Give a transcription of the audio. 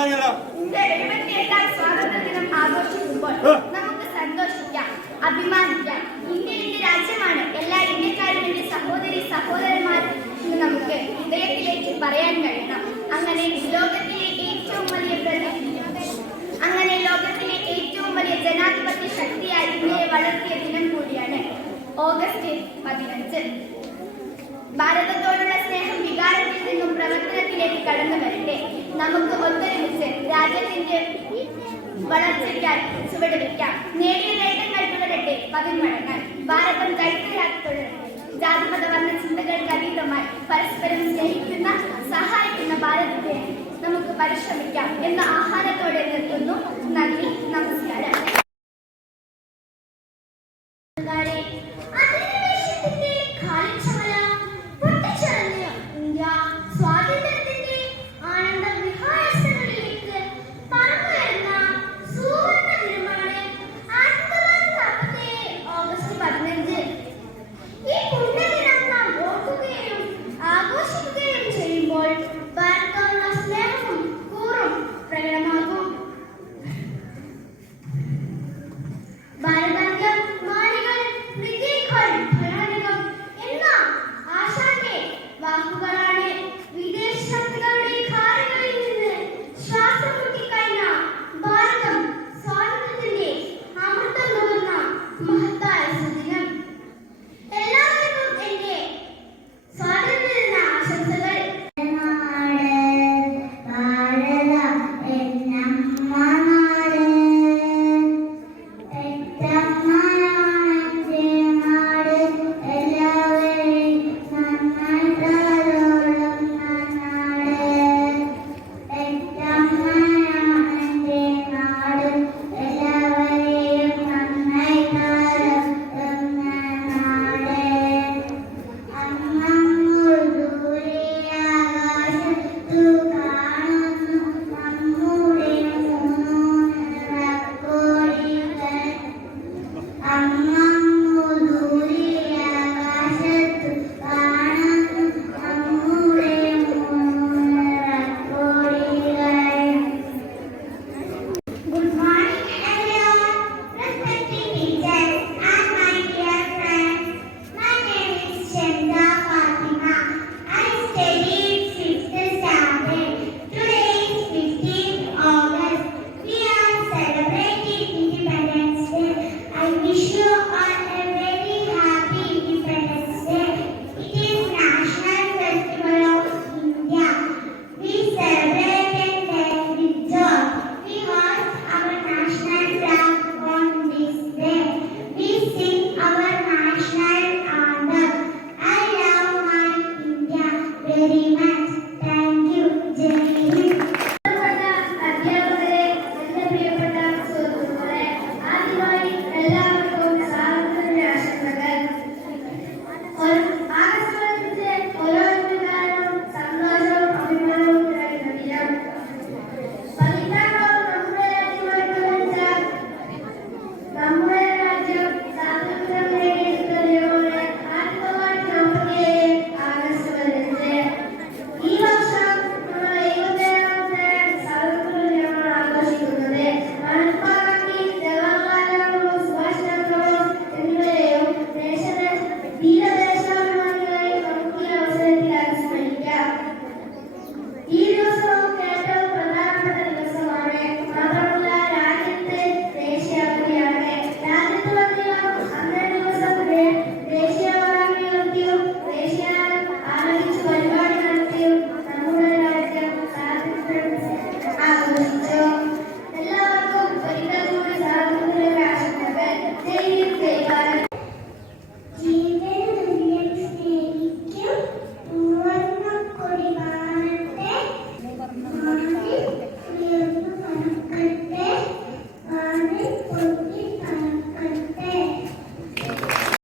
78ാം സ്വാതന്ത്ര്യ ദിനം ആഘോഷിക്കുമ്പോൾ നമുക്ക് സന്തോഷിക്കാം, അഭിമാനിക്കാം. ഇന്ത്യ രാജ്യമാണ്. എല്ലാ ഇന്ത്യക്കാരും എന്റെ സഹോദരി സഹോദരന്മാർ നമുക്ക് ഹൃദയത്തിലേക്ക് പറയാൻ കഴിയണം. അങ്ങനെ ലോകത്തിലെ ഏറ്റവും വലിയ ജനാധിപത്യ ശക്തിയായി ഇന്ത്യയെ വളർത്തിയ ദിനം കൂടിയാണ് ഓഗസ്റ്റ് 15. ഭാരതത്തോടുള്ള സ്നേഹം വികാരത്തിൽ നിന്നും പ്രവർത്തനത്തിലേക്ക് കടന്നു വരട്ടെ. നമുക്ക് ഒത്തൊരുമിച്ച് രാജ്യത്തിന്റെ വളർച്ചയ്ക്കായി ചുവടുവെക്കാം. നേടിയ നേട്ടങ്ങൾ തുടരട്ടെ, പതിന്മടങ്ങാൻ. ഭാരതം ചൈത്രയാക്കി തുടരട്ടെ. ജാതിമത വർണ്ണ ചിന്തകൾക്ക് അതീതമായി പരസ്പരം സ്നേഹിക്കുന്ന സഹായിക്കുന്ന ഭാരതത്തെ നമുക്ക് പരിശ്രമിക്കാം എന്ന ആഹ്വാനത്തോടെ നിർത്തുന്നു. നന്ദി, നമസ്കാരം.